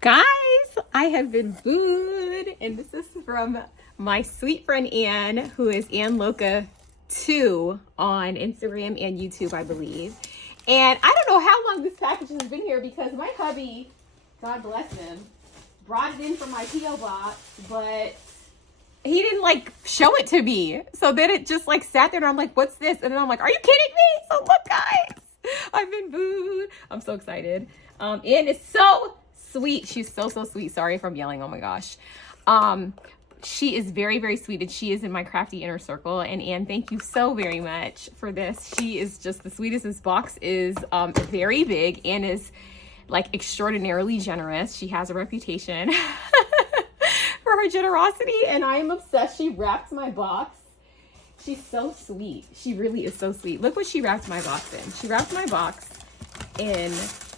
Guys, I have been booed, and this is from my sweet friend Anne, who is Ann Loca 2 on Instagram and YouTube, I believe. And I don't know how long this package has been here because my hubby, God bless him, brought it in from my P.O. box, but he didn't like show it to me. So then it just like sat there and I'm like, what's this? And then I'm like, are you kidding me? So look, guys, I've been booed. I'm so excited. And it's so sweet. She's so sweet. Sorry if I'm yelling. Oh my gosh. She is very, very sweet, and she is in my Crafty inner circle. And Anne, thank you so very much for this. She is just the sweetest. This box is very big and is like extraordinarily generous. She has a reputation for her generosity, and I am obsessed. She wrapped my box. She's so sweet. She really is so sweet. Look what she wrapped my box in. She wrapped my box in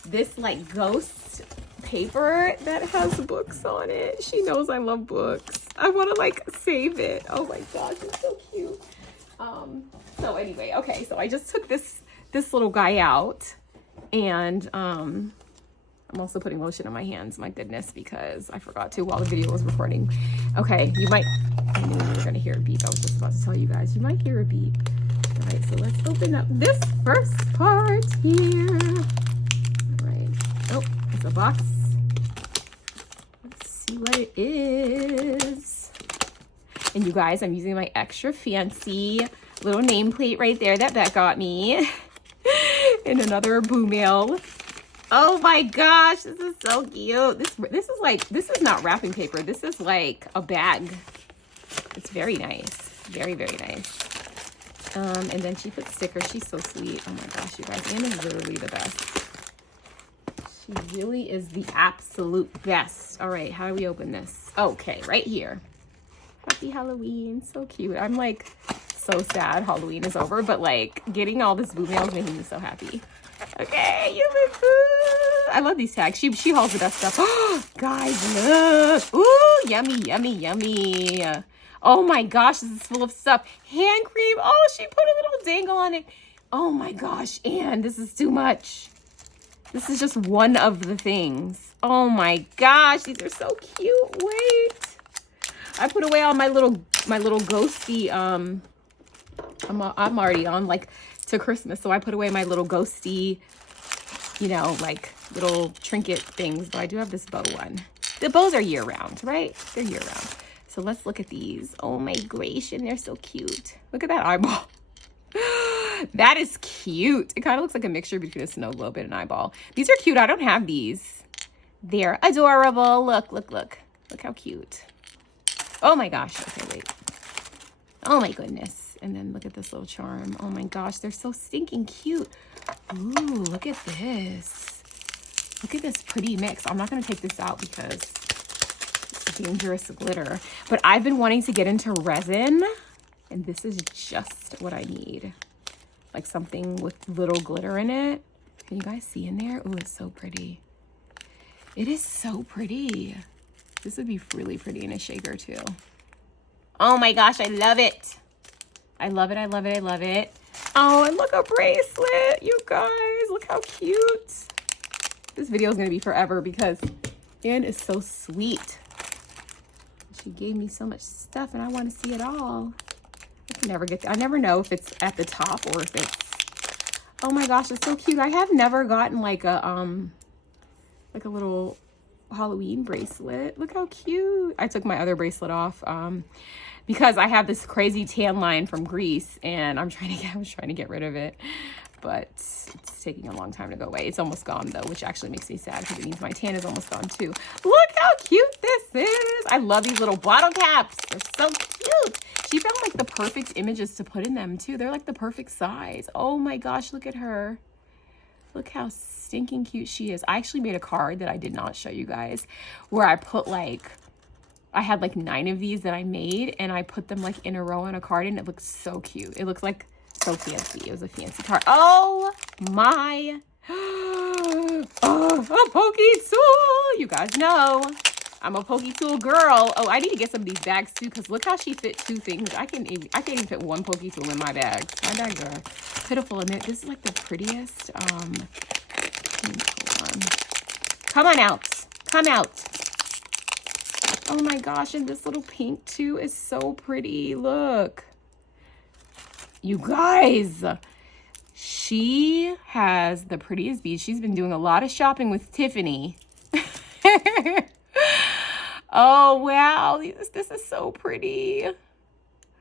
this like ghost paper that has books on it. She knows I love books. I want to like save it. Oh my gosh, it's so cute. So anyway, okay, so I just took this little guy out, and I'm also putting lotion on my hands, my goodness, because I forgot to while the video was recording. Okay, you might, I knew you were gonna hear a beep. I was just about to tell you guys, you might hear a beep. All right, so let's open up this first part here. All right, oh, it's a box. Let's see what it is. And you guys, I'm using my extra fancy little nameplate right there that Beck got me. And another boo mail. Oh my gosh, this is so cute. This is not wrapping paper. This is like a bag. It's very nice. Very, very nice. And then she put stickers. She's so sweet. Oh my gosh, you guys. Anne is literally the best. She really is the absolute best. All right, how do we open this? Okay, right here. Happy Halloween. So cute. I'm like so sad Halloween is over, but like getting all this boo mail is making me so happy. Okay, you've been food. I love these tags. She hauls the best stuff. Oh, guys, look. Ooh, yummy, yummy, yummy. Oh my gosh, this is full of stuff. Hand cream. Oh, she put a little dangle on it. Oh my gosh, Anne, this is too much. This is just one of the things. Oh my gosh, these are so cute. Wait. I put away all my little ghosty, I'm already on like to Christmas, so I put away my little ghosty, you know, like little trinket things, but I do have this bow one. The bows are year round, right? They're year round. So let's look at these. Oh my gosh, and they're so cute. Look at that eyeball. That is cute. It kind of looks like a mixture between a snow globe and an eyeball. These are cute. I don't have these. They're adorable. Look, look, look. Look how cute. Oh my gosh. Okay, wait. Oh my goodness. And then look at this little charm. Oh my gosh, they're so stinking cute. Ooh, look at this. Look at this pretty mix. I'm not going to take this out because it's dangerous glitter. But I've been wanting to get into resin, and this is just what I need. Like something with little glitter in it. Can you guys see in there? Ooh, it's so pretty. It is so pretty. This would be really pretty in a shaker too. Oh my gosh, I love it. I love it, I love it, I love it. Oh, and look, a bracelet, you guys. Look how cute. This video is going to be forever because Anne is so sweet. She gave me so much stuff, and I want to see it all. I can never get there. I never know if it's at the top or if it's... Oh my gosh, it's so cute. I have never gotten like a little Halloween bracelet. Look how cute. I took my other bracelet off because I have this crazy tan line from Greece, and I was trying to get rid of it, but it's taking a long time to go away. It's almost gone though, which actually makes me sad because it means my tan is almost gone too. Look how cute this is. I love these little bottle caps. They're so cute. She found like the perfect images to put in them too. They're like the perfect size. Oh my gosh, look at her. Look how stinking cute she is. I actually made a card that I did not show you guys where I put like, I had like 9 of these that I made, and I put them like in a row on a card, and it looks so cute. It looks like so fancy. It was a fancy card. Oh my. Oh, a pokey tool. You guys know I'm a pokey tool girl. Oh, I need to get some of these bags too, because look how she fit 2 things. I can't even fit 1 pokey tool in my bags. My bags are pitiful. And this is like the prettiest. Hold on. Come on out. Come out. Oh my gosh, and this little pink too is so pretty. Look. You guys, she has the prettiest beads. She's been doing a lot of shopping with Tiffany. Oh, wow. This is so pretty.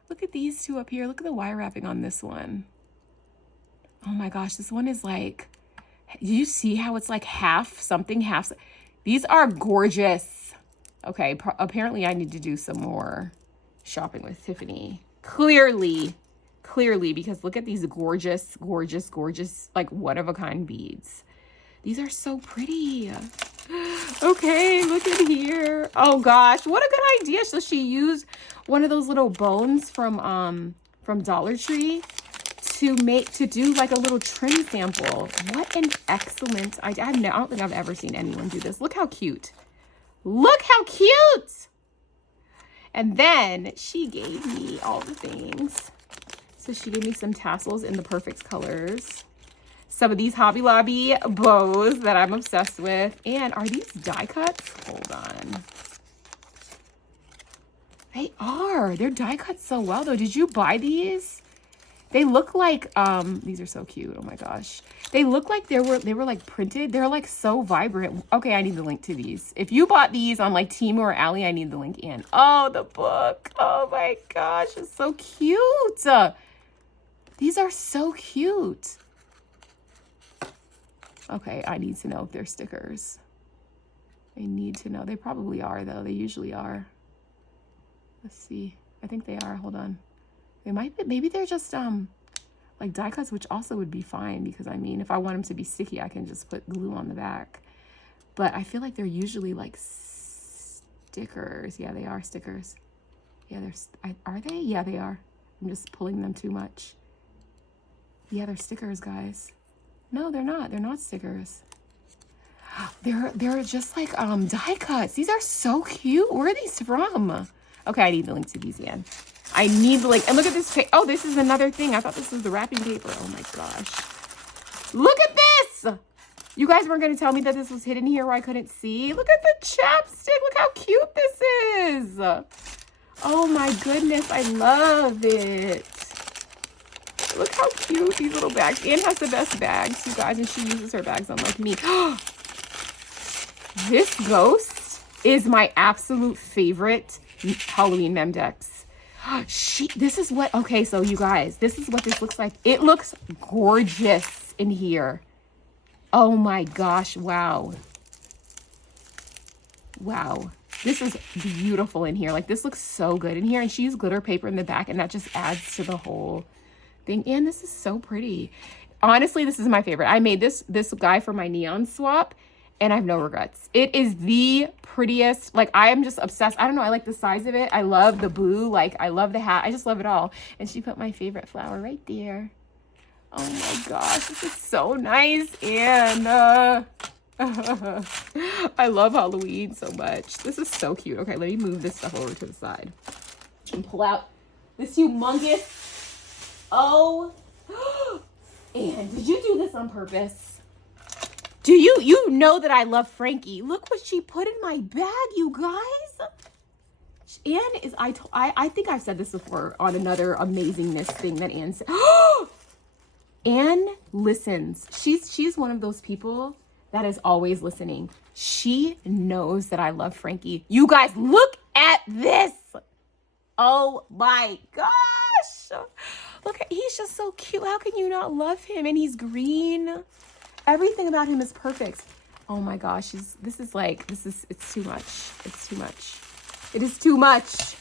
Look at these two up here. Look at the wire wrapping on this one. Oh my gosh, this one is like, do you see how it's like half something, half? These are gorgeous. Okay, apparently I need to do some more shopping with Tiffany. Clearly, because look at these gorgeous, gorgeous, gorgeous, like one-of-a-kind beads. These are so pretty. Okay, look at here. Oh gosh, what a good idea. So she used one of those little bones from Dollar Tree to do like a little trim sample. What an excellent idea. I don't think I've ever seen anyone do this. Look how cute. Look how cute. And then she gave me all the things. So she gave me some tassels in the perfect colors. Some of these Hobby Lobby bows that I'm obsessed with. And are these die cuts? Hold on. They are. They're die cut so well though. Did you buy these? They look like, these are so cute. Oh my gosh. They look like they were like printed. They're like so vibrant. Okay, I need the link to these. If you bought these on like Temu or Ali, I need the link in. Oh, the book. Oh my gosh, it's so cute. These are so cute. Okay, I need to know if they're stickers. I need to know. They probably are though. They usually are. Let's see. I think they are. Hold on. They might be, maybe they're just like die cuts, which also would be fine because I mean, if I want them to be sticky, I can just put glue on the back. But I feel like they're usually like stickers. Yeah, they are stickers. Yeah, are they? Yeah, they are. I'm just pulling them too much. Yeah, they're stickers, guys. No, they're not. They're not stickers. They're just like die cuts. These are so cute. Where are these from? Okay, I need the link to these again. I need the link. And look at this. Oh, this is another thing. I thought this was the wrapping paper. Oh my gosh. Look at this. You guys weren't going to tell me that this was hidden here where I couldn't see. Look at the chapstick. Look how cute this is. Oh my goodness. I love it. Look how cute these little bags. Anne has the best bags, you guys, and she uses her bags unlike me. This ghost is my absolute favorite Halloween mem decks. This is what, okay, so you guys, this is what this looks like. It looks gorgeous in here. Oh my gosh, wow. Wow. This is beautiful in here. Like, this looks so good in here. And she used glitter paper in the back, and that just adds to the whole thing. And this is so pretty. Honestly, this is my favorite. I made this guy for my neon swap, and I have no regrets. It is the prettiest. Like, I am just obsessed. I don't know. I like the size of it. I love the blue. Like, I love the hat. I just love it all. And she put my favorite flower right there. Oh my gosh, this is so nice. And I love Halloween so much. This is so cute. Okay, let me move this stuff over to the side and pull out this humongous. Oh, and did you do this on purpose? Do you know that I love Frankie? Look what she put in my bag, you guys. Anne is, I think I've said this before on another amazingness thing that Anne said. Anne listens. She's one of those people that is always listening. She knows that I love Frankie. You guys, look at this. Oh my gosh. Look, he's just so cute. How can you not love him? And he's green. Everything about him is perfect. Oh my gosh, it's too much. It's too much. It is too much.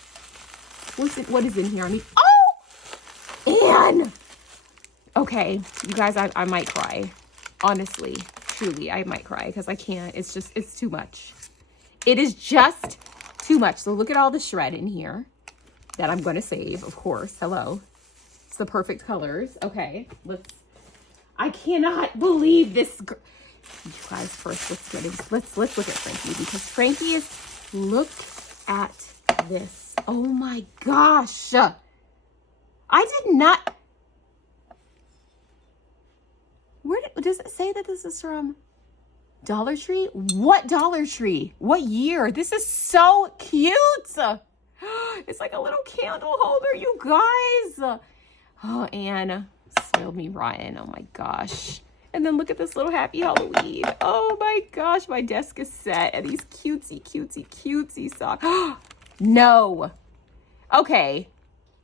What is in here? I mean, oh, Anne. Okay, you guys, I might cry. Honestly, truly, I might cry because I can't. It's too much. It is just too much. So look at all the shred in here that I'm going to save, of course. Hello. It's the perfect colors. Okay, I cannot believe this. You guys, first, let's look at Frankie, because Frankie is, look at this. Oh my gosh. I did not. Where does it say that this is from? Dollar Tree? What Dollar Tree? What year? This is so cute. It's like a little candle holder, you guys. Oh, Anne spoiled me rotten. Oh my gosh. And then look at this little happy Halloween. Oh my gosh, my desk is set. And these cutesy socks. No. Okay.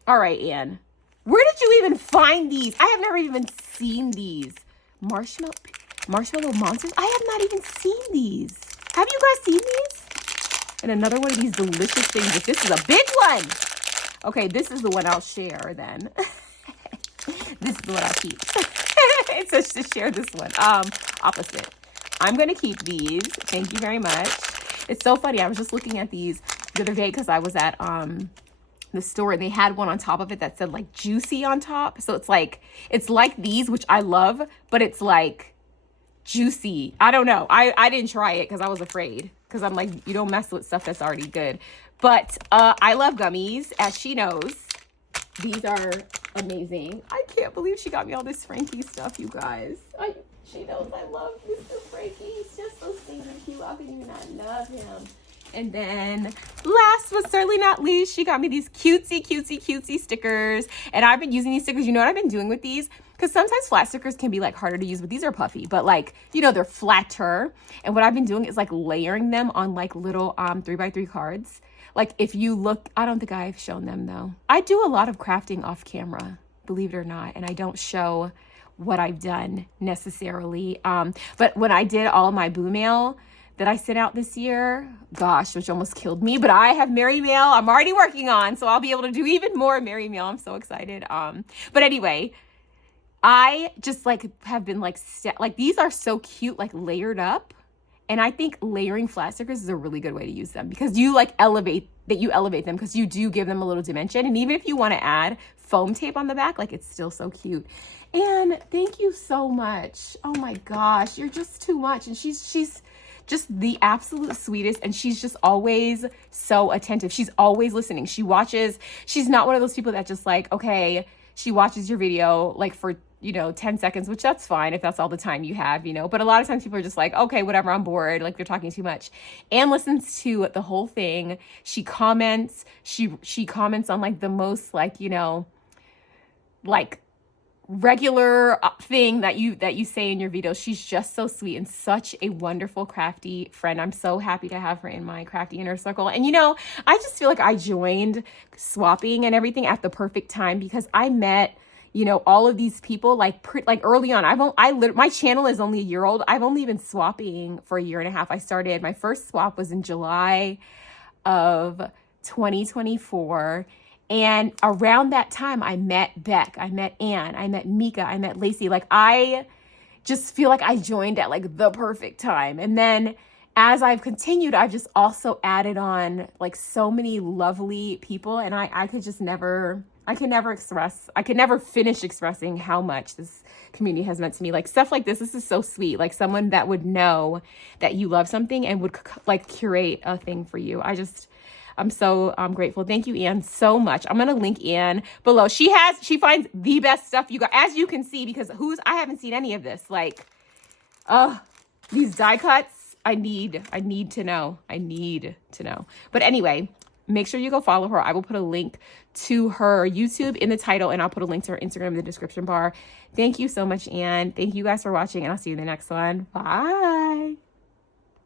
All right, Anne. Where did you even find these? I have never even seen these. Marshmallow monsters? I have not even seen these. Have you guys seen these? And another one of these delicious things. If this is a big one. Okay, this is the one I'll share then. This is the one I'll keep. It says to share this one. Opposite. I'm going to keep these. Thank you very much. It's so funny. I was just looking at these the other day because I was at the store and they had one on top of it that said like juicy on top. So it's like these, which I love, but it's like juicy. I don't know. I didn't try it because I was afraid, because I'm like, you don't mess with stuff that's already good. But I love gummies, as she knows. These are amazing. I can't believe she got me all this Frankie stuff, you guys. She knows I love Mr. Frankie. He's just so stinking cute. How can you not love him? And then last but certainly not least, she got me these cutesy stickers. And I've been using these stickers. You know what I've been doing with these? Because sometimes flat stickers can be like harder to use, but these are puffy. But like, you know, they're flatter. And what I've been doing is like layering them on like little 3x3 cards. Like if you look, I don't think I've shown them though. I do a lot of crafting off camera, believe it or not. And I don't show what I've done necessarily. But when I did all of my boo mail that I sent out this year, gosh, which almost killed me, but I have Merry Mail I'm already working on, so I'll be able to do even more Merry Mail. I'm so excited. But anyway, I just like have been like these are so cute, like layered up. And I think layering flat stickers is a really good way to use them, because you like elevate them, because you do give them a little dimension. And even if you want to add foam tape on the back, like it's still so cute. And thank you so much. Oh my gosh, you're just too much. And she's just the absolute sweetest, and she's just always so attentive. She's always listening. She watches. She's not one of those people that just like, okay, she watches your video like for 10 seconds, which that's fine if that's all the time you have, but a lot of times people are just like, okay, whatever, I'm bored, like they're talking too much. Anne listens to the whole thing. She comments. She comments on like the most like regular thing that you say in your videos. She's just so sweet and such a wonderful crafty friend. I'm so happy to have her in my crafty inner circle. And I just feel like I joined swapping and everything at the perfect time, because I met all of these people like early on. My channel is only a year old. I've only been swapping for a year and a half. My first swap was in July of 2024. And around that time, I met Beck, I met Anne, I met Mika, I met Lacey. Like, I just feel like I joined at like the perfect time. And then as I've continued, I've just also added on like so many lovely people. And I can never finish expressing how much this community has meant to me. Like stuff like this is so sweet. Like someone that would know that you love something and would like curate a thing for you. I'm so grateful. Thank you, Anne, so much. I'm going to link Anne below. She finds the best stuff you got, as you can see, because I haven't seen any of this. Like, these die cuts, I need to know. But anyway, make sure you go follow her. I will put a link to her YouTube in the title, and I'll put a link to her Instagram in the description bar. Thank you so much, Anne. Thank you guys for watching, and I'll see you in the next one. Bye.